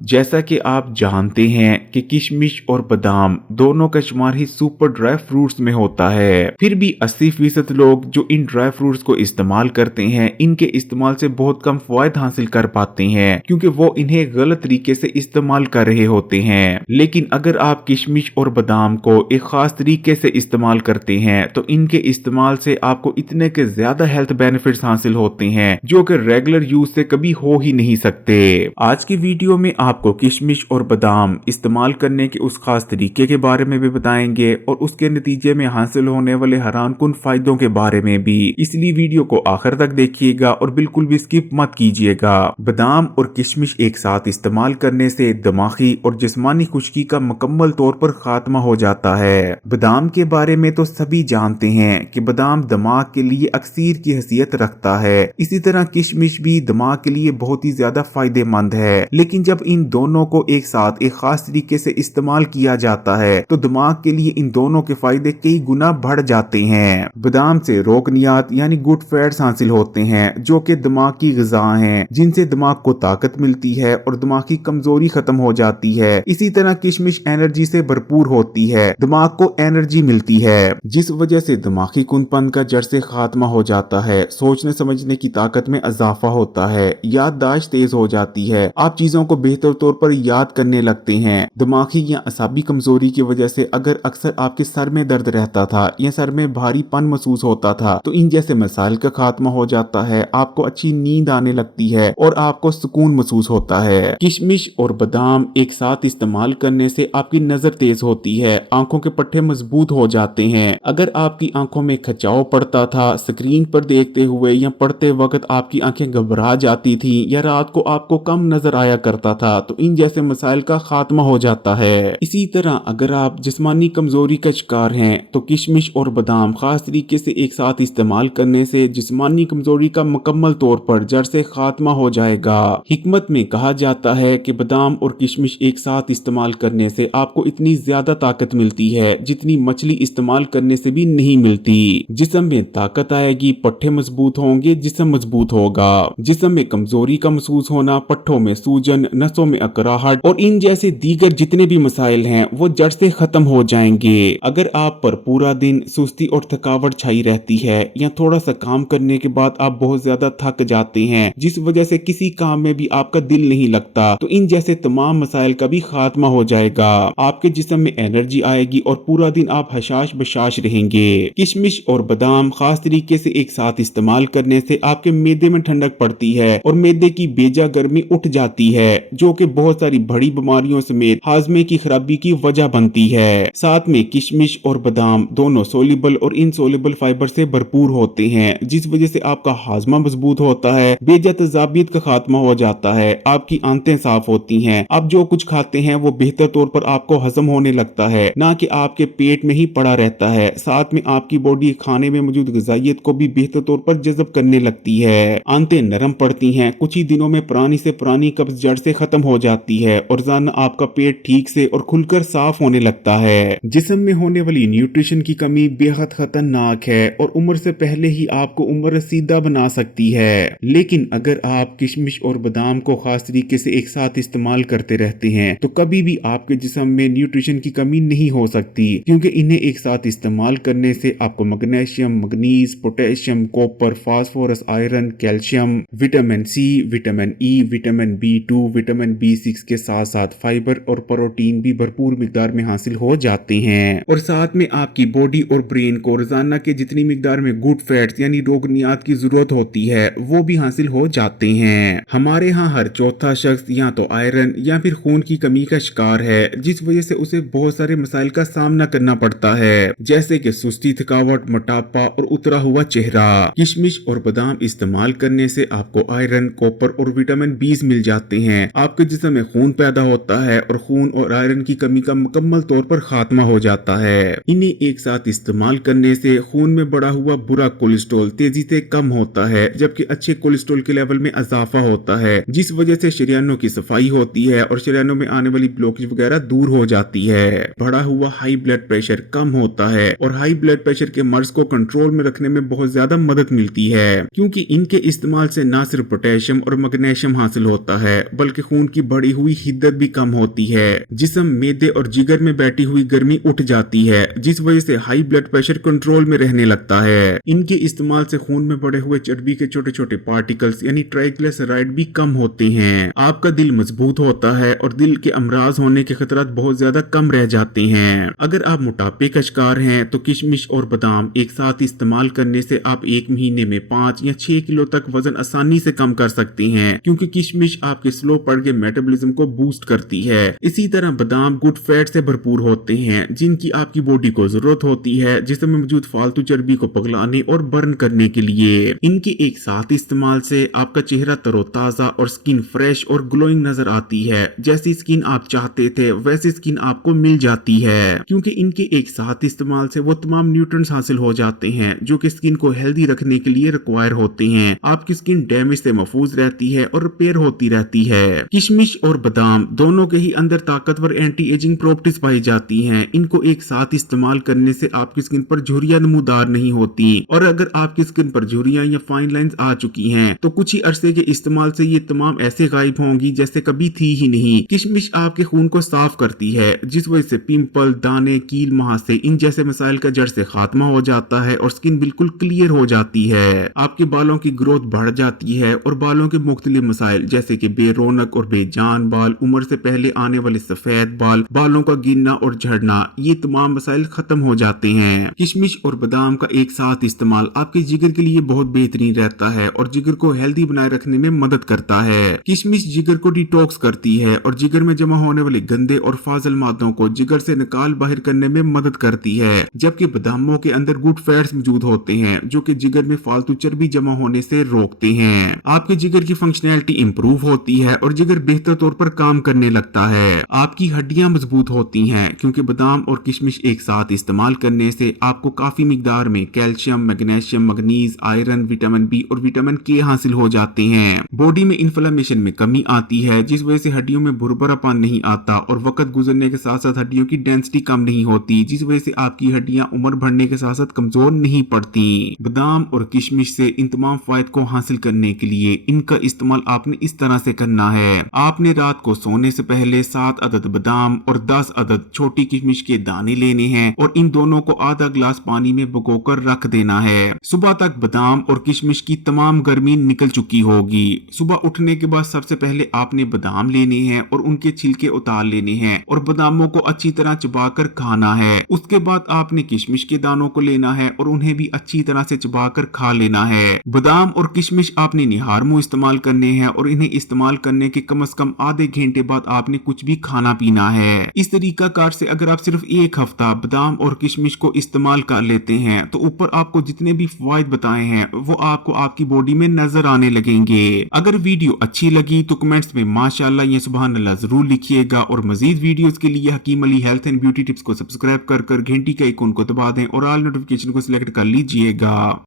जैसा कि आप जानते हैं कि किशमिश और बादाम दोनों का शुमार ही सुपर ड्राई फ्रूट्स में होता है। फिर भी 80% लोग जो इन ड्राई फ्रूट्स को इस्तेमाल करते हैं, इनके इस्तेमाल से बहुत कम फायद हासिल कर पाते हैं क्योंकि वो इन्हें गलत तरीके से इस्तेमाल कर रहे होते हैं। लेकिन अगर आप किशमिश और बादाम को एक खास तरीके से इस्तेमाल करते हैं तो इनके इस्तेमाल से आपको इतने के ज्यादा हेल्थ बेनिफिट्स हासिल होते हैं जो कि रेगुलर यूज से कभी हो ही नहीं सकते। आज की वीडियो में आपको किशमिश और बादाम इस्तेमाल करने के उस खास तरीके के बारे में भी बताएंगे और उसके नतीजे में हासिल होने वाले हैरानकुन फायदों के बारे में भी, इसलिए वीडियो को आखिर तक देखिएगा और बिल्कुल भी स्किप मत कीजिएगा। बादाम और किशमिश एक साथ इस्तेमाल करने से दिमागी और जिस्मानी खुश्की का मुकम्मल तौर पर खात्मा हो जाता है। बादाम के बारे में तो सभी जानते हैं कि बादाम दिमाग के लिए अक्सीर की हैसियत रखता है, इसी तरह किशमिश भी दिमाग के लिए बहुत ही ज्यादा फायदेमंद है। लेकिन जब इन दोनों को एक साथ एक खास तरीके से इस्तेमाल किया जाता है तो दिमाग के लिए इन दोनों के फायदे कई गुना बढ़ जाते हैं। बादाम से रोगनियात यानी गुड फैट्स हासिल होते हैं जो कि दिमाग की ग़िज़ा हैं, जिनसे दिमाग को ताकत मिलती है और दिमाग की कमजोरी खत्म हो जाती है। इसी तरह किशमिश एनर्जी से भरपूर होती है, दिमाग को एनर्जी मिलती है जिस वजह से दिमागी कुंदपन का जड़ से खात्मा हो जाता है, सोचने समझने की ताकत में इजाफा होता है, याददाश्त तेज हो जाती है, आप चीजों को बेहतर तौर पर याद करने लगते हैं। दिमागी या असाबी कमजोरी की वजह से अगर अक्सर आपके सर में दर्द रहता था या सर में भारीपन महसूस होता था तो इन जैसे मसाइल का खात्मा हो जाता है, आपको अच्छी नींद आने लगती है और आपको सुकून महसूस होता है। किशमिश और बादाम एक साथ इस्तेमाल करने से आपकी नजर तेज होती है, आंखों के पट्टे मजबूत हो जाते हैं। अगर आपकी आंखों में खचाव पड़ता था, स्क्रीन पर देखते हुए या पढ़ते वक्त आपकी आंखें घबरा जाती थी या रात को आपको कम नजर आया करता था तो इन जैसे मसाइल का खात्मा हो जाता है। इसी तरह अगर आप जिस्मानी कमजोरी का शिकार हैं तो किशमिश और बादाम खास तरीके से एक साथ इस्तेमाल करने से जिस्मानी कमजोरी का मुकम्मल तौर पर जड़ से खात्मा हो जाएगा। हिकमत में कहा जाता है कि बादाम और किशमिश एक साथ इस्तेमाल करने से आपको इतनी ज्यादा ताकत मिलती है जितनी मछली इस्तेमाल करने से भी नहीं मिलती। जिस्म में ताकत आएगी, पट्टे मजबूत होंगे, जिस्म मजबूत होगा। जिस्म में कमजोरी का महसूस होना, पट्टों में सूजन, नसों में अकड़ाहट और इन जैसे दीगर जितने भी मसाइल हैं वो जड़ से खत्म हो जाएंगे। अगर आप पर पूरा दिन सुस्ती और थकावट छाई रहती है या थोड़ा सा काम करने के बाद आप बहुत ज्यादा थक जाते हैं जिस वजह से किसी काम में भी आपका दिल नहीं लगता तो इन जैसे तमाम मसाइल का भी खात्मा हो जाएगा। आपके जिस्म में एनर्जी आएगी और पूरा दिन आप हशाश बशाश रहेंगे। किशमिश और बादाम खास तरीके से एक साथ इस्तेमाल करने से आपके मैदे में ठंडक पड़ती है और मैदे की बेजा गर्मी उठ जाती है जो कि बहुत सारी बड़ी बीमारियों समेत हाजमे की खराबी की वजह बनती है। साथ में किशमिश और बादाम दोनों सोल्यूबल और इनसोल्यूबल फाइबर से भरपूर होते हैं जिस वजह से आपका हाजमा मजबूत होता है, बेजा तजाबियत का खात्मा हो जाता है, आपकी आंतें साफ होती हैं, आप जो कुछ खाते हैं वो बेहतर तौर पर आपको हजम होने लगता है, ना कि आपके पेट में ही पड़ा रहता है। साथ में आपकी बॉडी खाने में मौजूद ग़िज़ाइयत को भी बेहतर तौर पर जज़ब करने लगती है, आंतें नरम पड़ती हैं, कुछ ही दिनों में पुरानी से पुरानी कब्ज जड़ से खत्म हो जाती है और रोजाना आपका पेट ठीक से और खुलकर साफ होने लगता है। जिस्म में होने वाली न्यूट्रिशन की कमी बेहद खतरनाक है और उम्र से पहले ही आपको उम्र रसीदा बना सकती है। लेकिन अगर आप किशमिश और बादाम को खास तरीके से एक साथ इस्तेमाल करते रहते हैं तो कभी भी आपके जिस्म में न्यूट्रिशन की कमी नहीं हो सकती क्योंकि इन्हें एक साथ इस्तेमाल करने से आपको magnesium, manganese, potassium, copper, phosphorus, iron, calcium, vitamin C, vitamin E, vitamin B2, vitamin B6 के साथ साथ फाइबर और प्रोटीन भी भरपूर मिकदार में हासिल हो जाते हैं और साथ में आपकी बॉडी और ब्रेन को रोजाना के जितनी मिकदार में गुड फैट्स यानी रोगनियात की जरूरत होती है वो भी हासिल हो जाते हैं। हमारे यहाँ हर चौथा शख्स या तो आयरन या फिर खून की कमी का शिकार है जिस वजह से उसे बहुत सारे मसाइल का सामना करना पड़ता है जैसे कि सुस्ती, थकावट, मोटापा और उतरा हुआ चेहरा। किशमिश और बादाम इस्तेमाल करने से आपको आयरन, कॉपर और विटामिन बी मिल जाते हैं, आपके जिस्म में खून पैदा होता है और खून और आयरन की कमी का मुकम्मल तौर पर खात्मा हो जाता है। इन्हें एक साथ इस्तेमाल करने से खून में बढ़ा हुआ बुरा कोलेस्ट्रॉल तेजी से कम होता है जबकि अच्छे कोलेस्ट्रॉल के लेवल में इजाफा होता है जिस वजह से शरीयानों की सफाई होती है और शरीयानों में आने वाली ब्लॉकेज वगैरह दूर हो जाती है। बढ़ा हुआ हाई ब्लड प्रेशर कम होता है और हाई ब्लड प्रेशर के मर्ज को कंट्रोल में रखने में बहुत ज्यादा मदद मिलती है क्योंकि इनके इस्तेमाल से न सिर्फ पोटेशियम और मैग्नीशियम हासिल होता है बल्कि खून की बढ़ी हुई हिद्दत भी कम होती है। जिस्म, मैदे और जिगर में बैठी हुई गर्मी उठ जाती है, जिस वजह से हाई ब्लड प्रेशर कंट्रोल में रहने लगता है। इनके इस्तेमाल से खून में बढ़े हुए चर्बी के छोटे छोटे पार्टिकल्स यानी ट्राइग्लिसराइड भी कम होते हैं। आपका दिल मजबूत होता है और दिल के अमराज होने के खतरात बहुत ज्यादा कम रह जाते हैं। अगर आप मोटापे का शिकार हैं तो किशमिश और बादाम एक साथ इस्तेमाल करने से आप एक महीने में 5 या 6 किलो तक वजन आसानी से कम कर सकते हैं, क्योंकि किशमिश आपके स्लो बढ़ के मेटाबॉलिज्म को बूस्ट करती है। इसी तरह बादाम गुड फैट से भरपूर होते हैं, जिनकी आपकी बॉडी को जरूरत होती है जिसमें मौजूद फालतू चर्बी को पिघलाने और बर्न करने के लिए। इनके एक साथ इस्तेमाल से आपका चेहरा तरोताजा और स्किन फ्रेश और ग्लोइंग नजर आती है। जैसी स्किन आप चाहते थे वैसी स्किन आपको मिल जाती है, क्योंकि इनके एक साथ इस्तेमाल से वो तमाम न्यूट्रिएंट्स हासिल हो जाते हैं जो कि स्किन को हेल्दी रखने के लिए रिक्वायर होते हैं। आपकी स्किन डैमेज से महफूज रहती है और रिपेयर होती रहती है। किशमिश और बादाम दोनों के ही अंदर ताकतवर एंटी एजिंग प्रॉपर्टीज पाई जाती हैं। इनको एक साथ इस्तेमाल करने से आपकी स्किन पर झुर्रियां नमूदार नहीं होती, और अगर आपकी स्किन पर झुर्रियां या फाइन लाइंस आ चुकी हैं तो कुछ ही अरसे के इस्तेमाल से ये तमाम ऐसे गायब होंगी जैसे कभी थी ही नहीं। किशमिश आपके खून को साफ करती है, जिस वजह से पिंपल, दाने, कील, महासे इन जैसे मसाइल का जड़ से खात्मा हो जाता है और स्किन बिल्कुल क्लियर हो जाती है। आपके बालों की ग्रोथ बढ़ जाती है और बालों के मुख्तलिफ मसाइल जैसे कि बेरौनक और बेजान बाल, उम्र से पहले आने वाले सफेद बाल, बालों का गिरना और झड़ना, ये तमाम मसाइल खत्म हो जाते हैं। किशमिश और बादाम का एक साथ इस्तेमाल आपके जिगर के लिए बहुत बेहतरीन रहता है और जिगर को हेल्दी बनाए रखने में मदद करता है। किशमिश जिगर को डिटॉक्स करती है और जिगर में जमा होने वाले गंदे और फाजल मादों को जिगर से निकाल बाहर करने में मदद करती है, जबकि बादामों के अंदर गुड फैट्स मौजूद होते हैं जो कि जिगर में फालतू चर्बी जमा होने से रोकते हैं। आपके जिगर की फंक्शनैलिटी इंप्रूव होती है और जिगर बेहतर तौर पर काम करने लगता है। आपकी हड्डियां मजबूत होती हैं, क्योंकि बादाम और किशमिश एक साथ इस्तेमाल करने से आपको काफी मिकदार में calcium, magnesium, manganese, iron, vitamin B और विटामिन के हासिल हो जाते हैं। बॉडी में इन्फ्लेमेशन में कमी आती है, जिस वजह से हड्डियों में भुरभुरापन नहीं आता और वक्त गुजरने के साथ साथ हड्डियों की डेंसिटी कम नहीं होती, जिस वजह से आपकी हड्डियां उम्र बढ़ने के साथ साथ कमजोर नहीं पड़ती। बादाम और किशमिश से इन तमाम फायदे को हासिल करने के लिए इनका इस्तेमाल आपने इस तरह से करना है। आपने रात को सोने से पहले 7 अदद बादाम और 10 अदद छोटी किशमिश के दाने लेने हैं और इन दोनों को आधा ग्लास पानी में भिगोकर रख देना है। सुबह तक बादाम और किशमिश की तमाम गर्मी निकल चुकी होगी। सुबह उठने के बाद सबसे पहले आपने बादाम लेने हैं और उनके छिलके उतार लेने हैं और बादामों को अच्छी तरह चबाकर खाना है। उसके बाद आपने किशमिश के दानों को लेना है और उन्हें भी अच्छी तरह से चबाकर खा लेना है। बादाम और किशमिश आपने निहार मुंह इस्तेमाल करने हैं और इन्हें इस्तेमाल करने के कम से कम आधे घंटे बाद आपने कुछ भी खाना पीना है। इस तरीका कार से अगर आप सिर्फ एक हफ्ता बादाम और किशमिश को इस्तेमाल कर लेते हैं तो ऊपर आपको जितने भी फायदे बताए हैं वो आपको आपकी बॉडी में नजर आने लगेंगे। अगर वीडियो अच्छी लगी तो कमेंट्स में माशाअल्लाह या सुभान अल्लाह जरूर लिखिएगा और मजीद वीडियोस के लिए Hakim Ali health and beauty tips को सब्सक्राइब कर घंटी के आइकन को दबा दें और ऑल नोटिफिकेशन को सिलेक्ट कर लीजिएगा।